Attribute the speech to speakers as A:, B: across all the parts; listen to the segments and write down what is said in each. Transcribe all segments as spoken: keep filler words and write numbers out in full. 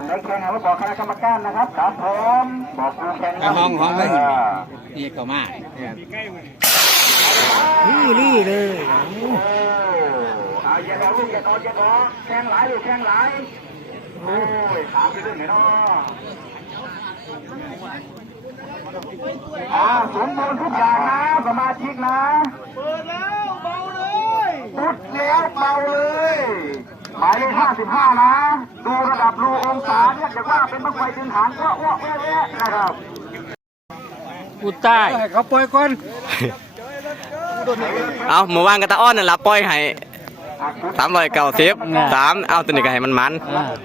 A: ในแข่งเอาบอกคณะกรรมการนะครับครับผมบอกครูแข่งห้องห้องเลยนี่ก็มาลี่ลี่เลยเอาอย่าร้องลูกอย่าร้องอย่าร้องแข่งหลายลูกแข่งหลายโอ้ยถามไปเรื่องไหนเนาะอ่าสมบูรณ์ทุกอย่างนะสมาชิกนะเปิดแล้วเบาเลยพุดแล้วเบาเลยหมายเลขห้าสิบห้านะดูระดับรูองศาเนี่ยจะว่าเป็นบังไฟดึงหางก็อ้วกแว่ๆนะครับอุตายเขาปล่อยก่อน
B: เอาหมู่บ้านกระตาอ้อนนั่นละปล่อยให้สามร้อยเก้าสิบสามเอาตัวนี้ก็ให้มันมัน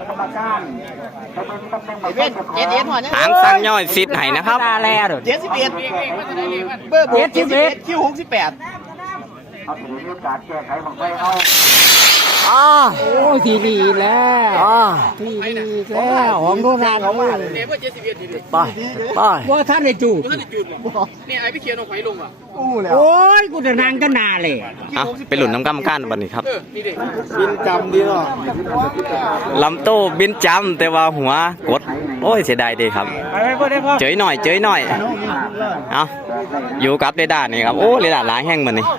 B: หางสั่งย่อยสิทธิ์ให้นะครับ
C: เจ็ดสิบเอ็ดเบอร์เจ็ดสิบเอ็ดคิวหกสิบแปด
A: เอาถือโอกาสแก้ไขบังไฟเอา
B: อ๋อ
A: โอ้ทีดีแล้วอ๋อทีดีแล้วของโดนนางเขามา
C: เนี่ยเบอร์เจ็ดสิบเอ็ด
B: ไปไป
A: ว่าท่านได้จูด
C: เนี่ยไอ้พี่เขียนเอาไฟลงอ่ะ
A: อู้แล้วโอ้ยกูจะนางก็นาเลย
B: อ่ะไปหลุนน้ำกำกันบัดนี้ครับ
A: บินจำดีเนาะ
B: ลำโต้บินจำแต่ว่าหัวกดโอ้ยเสียดายดีครับเจยหน่อยเจยหน่อยเอาอยู่กับเรดาร์นี่ครับโอ้เรดาร์ล้างแห้งมันนี่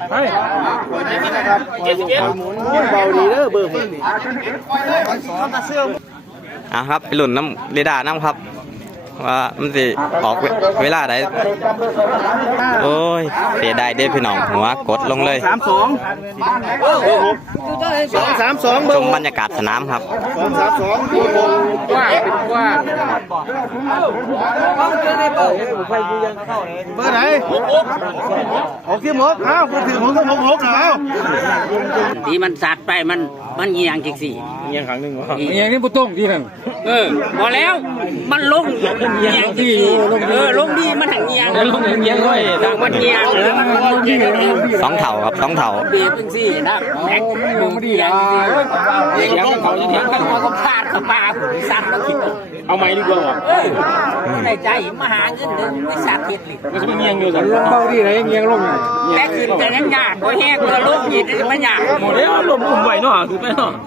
A: เบาดีเด้อเบอร์
B: อ่ะครับไปหลุนน้ำเรดาร์น้ำครับว่ามันสิออกเวลาไหนโอ้ยเสียดายเด้พี่น้องหัวกดลงเลย
A: สามสองสองสามสอง
B: ชมบรรยากาศสนามครับ
A: สองสามสองกว้างเป็นกว้างเบอร์ไหนหกที่หกอ้าวก็ถือหกที่หกหกแล้ว
D: ที่มันสัตว์ไปมันมันเงียงจิกสี่
A: เงียงครั้งหนึ่งวะเงียงนี่ปุต้งที่หนึ่ง
D: เออพอแล้วมันลงเงียงที่เออลงดีมันหังเงียง
A: ลงเงียงด้วย
D: มันเงียงหรือมันลงดี
B: สองเถ่าครับสองเถ่า
D: เบียดเป็นสี่นะแข็งลงดีอ่ะเงียงเขาเงียงเขาก็พลาดเขาปาผมสั่งแล้วคิด
A: เอาไม้ดีกว่า
D: เออในใจมาหาเงินเลยไม่สัตว์ผิดเลย
A: ก็จะเงียงอยู่แต่ลงเบาดีไรเงียงลง
D: แต่ขึ้นแต่ยังยากโอ้ยแห้งเลยลงผิดจะไม่ยาก
A: หมดแล้วลมอุ่มไหวเนาะถูกไหมเนาะ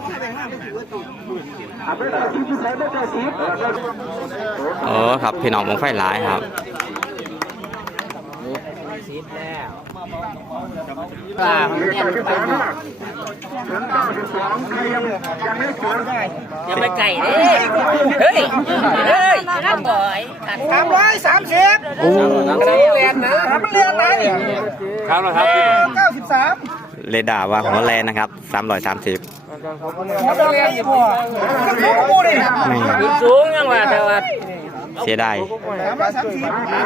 B: โอ้ครับพี่น้องมองไฟหลายครับ
D: ปลาเนี่ยไปหมดยังไม่ไก่เฮ้ยเฮ้ยเฮ้ยน้ำบ่อย
C: สามร้อยสามสิบโอ้เรียนนะมันเรียนไหน
A: ครับนะครับ
C: เก้าสิบสาม
B: เรดาร์ว่าหัวแลนนะครับสามร้อยสามสิบ
C: เรียนอยู่พอสูงกูดิ
D: สูงยังว่าแต่ว่า
B: เสียดาย
C: สามร้อยสามสิบ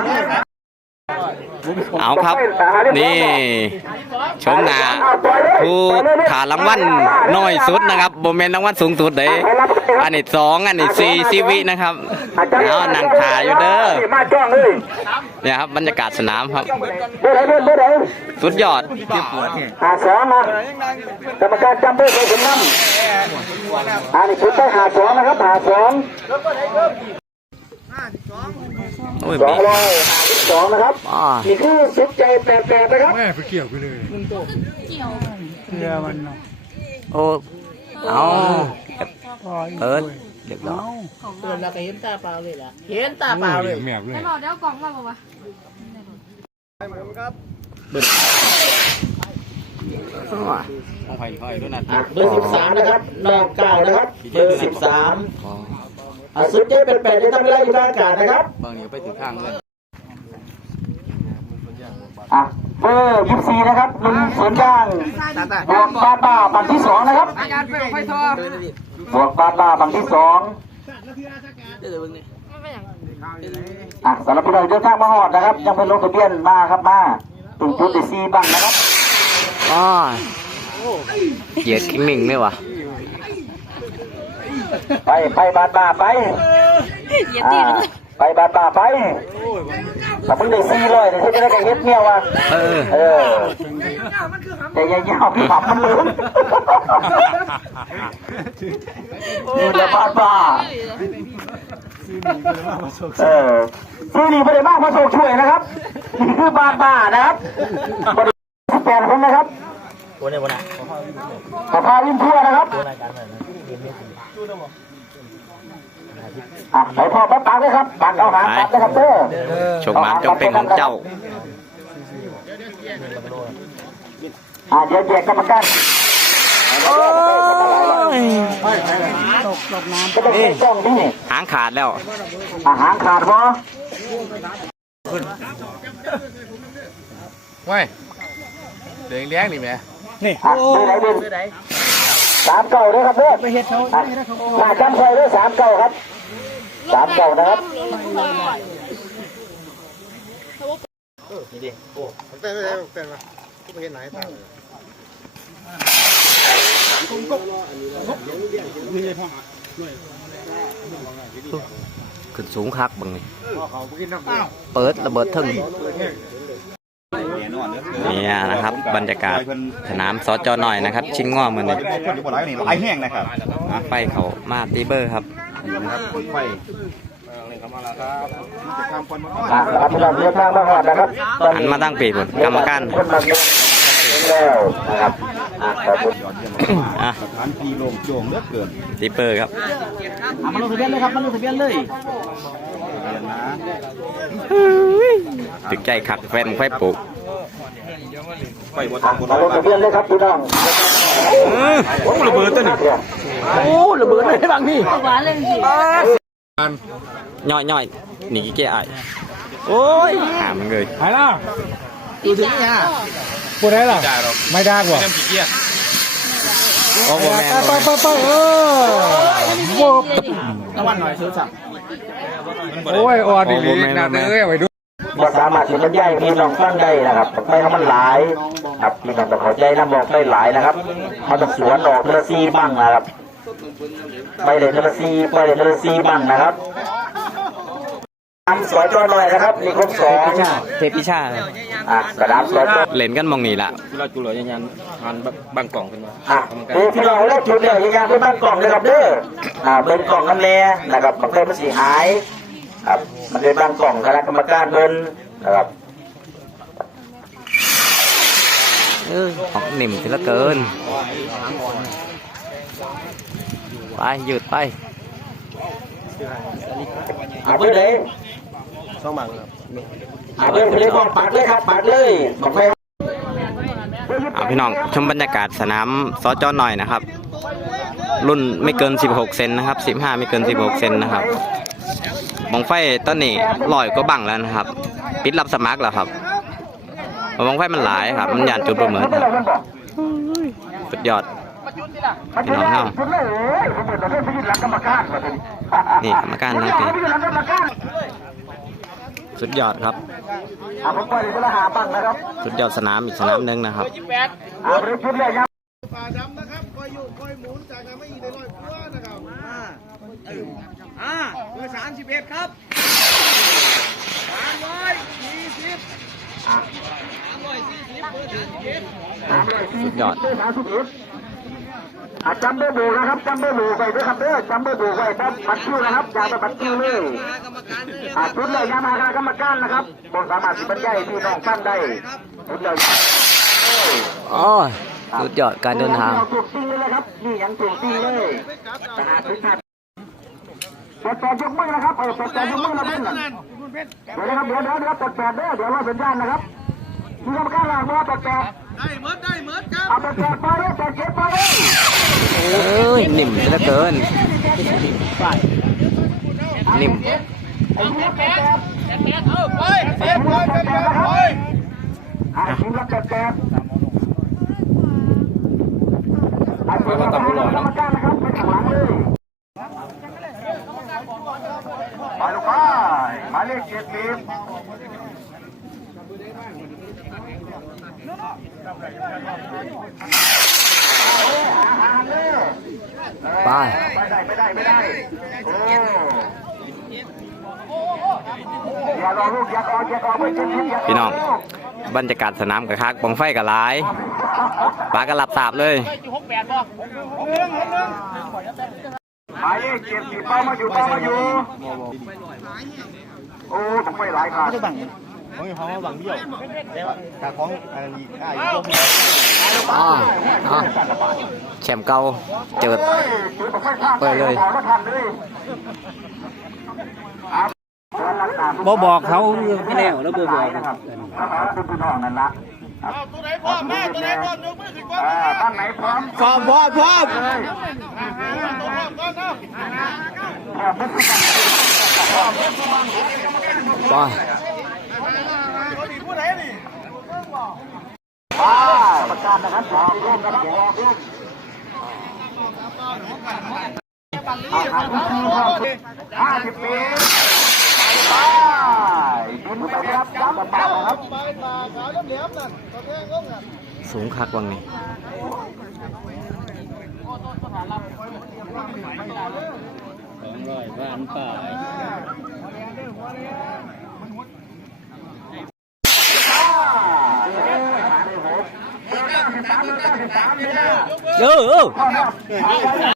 B: เอาครับนี่ชมหนาผู้ถารางวัลน้อยสุดนะครับโบเมนรางวัลสูงสุดเลยอันนี้สองอันนี้สี่ซีวินะครับเอาหนังขาอยู่เด้อเนี่ยครับบรรยากาศสนามครับสุดยอด
A: หาสองนะกรรมการจำเบอร์ของผมนั่งอันนี้ชุดได้หาสองนะครับหาสอง
B: โอ้ย
A: สองร้อยห้าสิบสองนะครับนี่คือสุดใจแปดแปดนะครับแม่ไปเกี่ยวไปเลยมันโตเกี่ยวเกี่ยวมัน
B: โอ้เอาเปิดเด็กน้อง
C: เปิดแล้วก็เห็นตาเปล่าเลยล่ะเห็นตาเปล่าเลย
E: ให้บอกเดี๋ยวกล่องมาบอกว่า
B: ต้องไผ่ไผ่ด้วยนะ
A: เบอร์สิบสามนะครับนอกเก่านะครับเบอร์สิบสามสุดใจเป็นแปดจะทำเวลาอยู่กลางอากาศนะครับ
B: บางนี้ไปถึงข้างเลย
A: อ่ะเบอร์ยี่สิบสี่นะครับลุงสวนยางบวกบาบ้าบังที่สองนะครับบวกบาบ้าบังที่สองอ่ะสำหรับผู้ใดเดินทางมาหอดนะครับยังเป็นลงทะเบียนมาครับมาถึงจุดที่สี่บังนะครับ
B: อ๋อเหยียดคิงหนึ่งไหมวะ
A: ไปไปบาดบาไปไปบาดบาไปแต่เพิ่งได้ซีเลยแต่ที่จะได้กระเฮ็ดเนี่ยวะ
B: เออ
A: เออแต่ยังยาวพี่ขับมันลืมนี่แหละบาดบาเออซีนี่ไม่ได้มากพระโชคช่วยนะครับนี่คือบาดบานะครับบริษัทแปดคนนะครับ
B: วันนี้วันไหน
A: ขอพาวิ่งทั่วนะครับอ่ะไหนพ่อปั๊บปังเลยครับปังเอาหางปังนะครับเด้อ
B: โชคมาจงเป็นของเจ้า
A: อ่ะเดี๋ยวแยกกรรมการโอ้ยตกตกน้ำก็ต้องใช้กล้องนี่
B: หางขาดแล้ว
A: อาหารขาดพอ
C: ว้ยเลี้ยงเลี้ยงนี่แม่
A: นี่ดูไหนดูสามเก่าด้วยครับเด้อหน้าจำคอยด้วยสามเก่าครับสามเก่านะครับ
B: ขึ้นสูงคักบังนี่เปิดระเบิดทึ่งเนี่ยนะครับบรรยากาศสนามสจหน่อยนะครับ ชิงง้อมือนี่
E: ไอแห้งนะครับ
B: ไฟเขามาตีเบอร์ครับ
E: ไฟ
A: อ่ะครับเราเรียกทางมาหอดนะครับ
B: หันมาตั้งปีบนกรรมการ
A: คนมาแล้วนะครับอ่ะขอบคุณ
B: อ่ะ
E: สถานที่โล่งโจ่งเหลือเกิน
B: ตีเบอร์ครับ
C: มาลงทะเบียนเลยครับมาลงทะเบียนเลย
E: เรียนนะ
B: ตึกใจขักแฟนไฟปลูก
E: ไฟบนทางบน
A: มาลงทะเบียนเลยครับพี่น้อง
B: โอ้ระเบิดตัวนี้
C: โอ้ระเบิดเลยบางพี่
B: ย่อยย่อยหนีเกี้ยไอโอ้ยหามันเลย
C: หายแล้วดูถึงนี่ฮะพูดได้หรอไม่ได้หรอ
B: โอ้โหแมน
C: ไปไปไปเออโว้ตะวันหน่อยซื้อสับโอ้ยออดีลีนะเด้อไปดู
A: ก็สามารถที่จะย่ายพี่น้องฟังได้นะครับไม่ทำมันหลายครับพี่น้องต้องเข้าใจน้ำบอกได้หลายนะครับเขาต้องสวนออกเทอร์ซีบ้างนะครับไปเลยเทอร์ซีไปเลยเทอร์ซีบ้างนะครับทำสวยจอหน่อยนะครับนี่ครบสอง
B: เทพิชา
A: อ่ะกระดาษสวยจอ
B: เล่นกันมองนี่ละ
D: ที่เราจุเหลือยันยันหันบางกล่องขึ้นมา
A: อ่ะดูพี่น้องเลือกชุดเนี่ยยังยังเป็นบ้านกล่องเลยครับเด้ออ่าเป็นกล่องน้ำแร่นะครับบางทีมันสีหายครับมันเป็นบ้านกล่องคณะกรรมการเพิ่นนะครับ
B: เออของหนิ่มทีละเกินไปหยุดไป
A: เอาไปเลยสองบังครับเอาไปเลยบอกปัดเลยครับปัดเลยบอกไป
B: เอาพี่น้องชมบรรยากาศสนามสจหน่อยนะครับ รุ่นไม่เกินสิบหกเซนนะครับสิบห้าไม่เกินสิบหกเซนนะครับบังไฟต้นนี้ลอยก็บังแล้วนะครับปิดรับสมัครแล้วครับบังไฟมันหลายครับมันหยาดจุดประเมินครับสุดยอดพี่น้องเฮานี่กรรมการนั่งตีสุดยอดครับ
A: เอาผมไปเลยจะหาบังนะครับ
B: สุดยอดสนามอีกสนามหนึ่งนะครับ
A: เอาไปชุดเลยครับ
F: ป่าดำนะครับคอยอยู่คอยหมุนจากนั้นไม่อีได้ร้อยกว่านะครับอ่าอ่าเบอร์สามสิบเอ็ดครับสามร้อยสี่สิบสามร้อยสี่สิบเบอร์สามสิบเอ็ด
B: สุดยอด
A: สามสิบเอ็ดอ่ะจำเบอร์บูนะครับจำเบอร์บูไปด้วยครับเด้อจำเบอร์บูไว้ครับปัดคิวนะครับอย่าไปปัดคิวเลย
F: กรรมการด้วย
A: อ่ะชุดเลยยามาคณะกรรมการนะครับบนสามารถที่บรรยายพี่น้องฟังได้ชุดเลย
B: โอ้ยสุดยอดการเดินทาง
A: ถูกจริงเลยครับนี่ยังถูกจริงเลยนะฮะทุกท่านปดแปดยกมือนะครับเออปดแปดยกมือนะเพื่อนเดี๋ยวนะครับเดี๋ยวเดี๋ยวเดี๋ยวปดแปดเด้อเดี๋ยวรอสัญญาณนะครับมีกรรมการหลังว่าปดแปด
F: ได้เมิดได้เมิดครับ
A: เอาปดแปดไปเลยปดเจ็ดไปเลย
B: เอ้ยนิ่มเหลือเกินนิ่ม
A: ไอ้ทีมละแปด
F: เออไปเสียบไปเสียบไป
A: ไอ้ทีมละแปดแปดไอ้ทีมละแปดแปดกรรมการนะครับไปข้างหลังเลยไปลูกไปหมายเลขเจ็ดทีม
B: ไป
A: ไม่ได้ไม่ได้ไม่ได้โอ้อย่ารอลูกอย่ารออย่ารอไปเจ็บอย่า
B: พี่น้องบรรยากาศสนามกับคักบังไฟกับหลายปลากระหลับสาบเลย
A: หมายเลขเจ็ดสิบเป้ามาอยู่เป้ามาอยู่โอ้ผมไม่หลายขาด
E: ของเขาบางเดียวแต่ของอันนี้ได้ยก
B: อ๋ออ๋อแชมป์เก่าเจิด เปิดเลย
D: บ่บอกเขาไม่แล้วแล้วบ่บอก
A: นะครับคุณพี่น้องนั่นละตัวไหนพร้อมแม่ตัวไหนพร้อมยกมือขึ้นก่อนตั้งไหนพร้อม
F: พร้อมพร้อมพร้อม
B: ว้า
A: ว้าประกาศนะครับขอบคุณนะครับขอบคุณห้าสิบปีไปบินไปรับย้ำไปครับ
B: สูงคักวังนี่
D: ร้อยล้านป่าเยอะ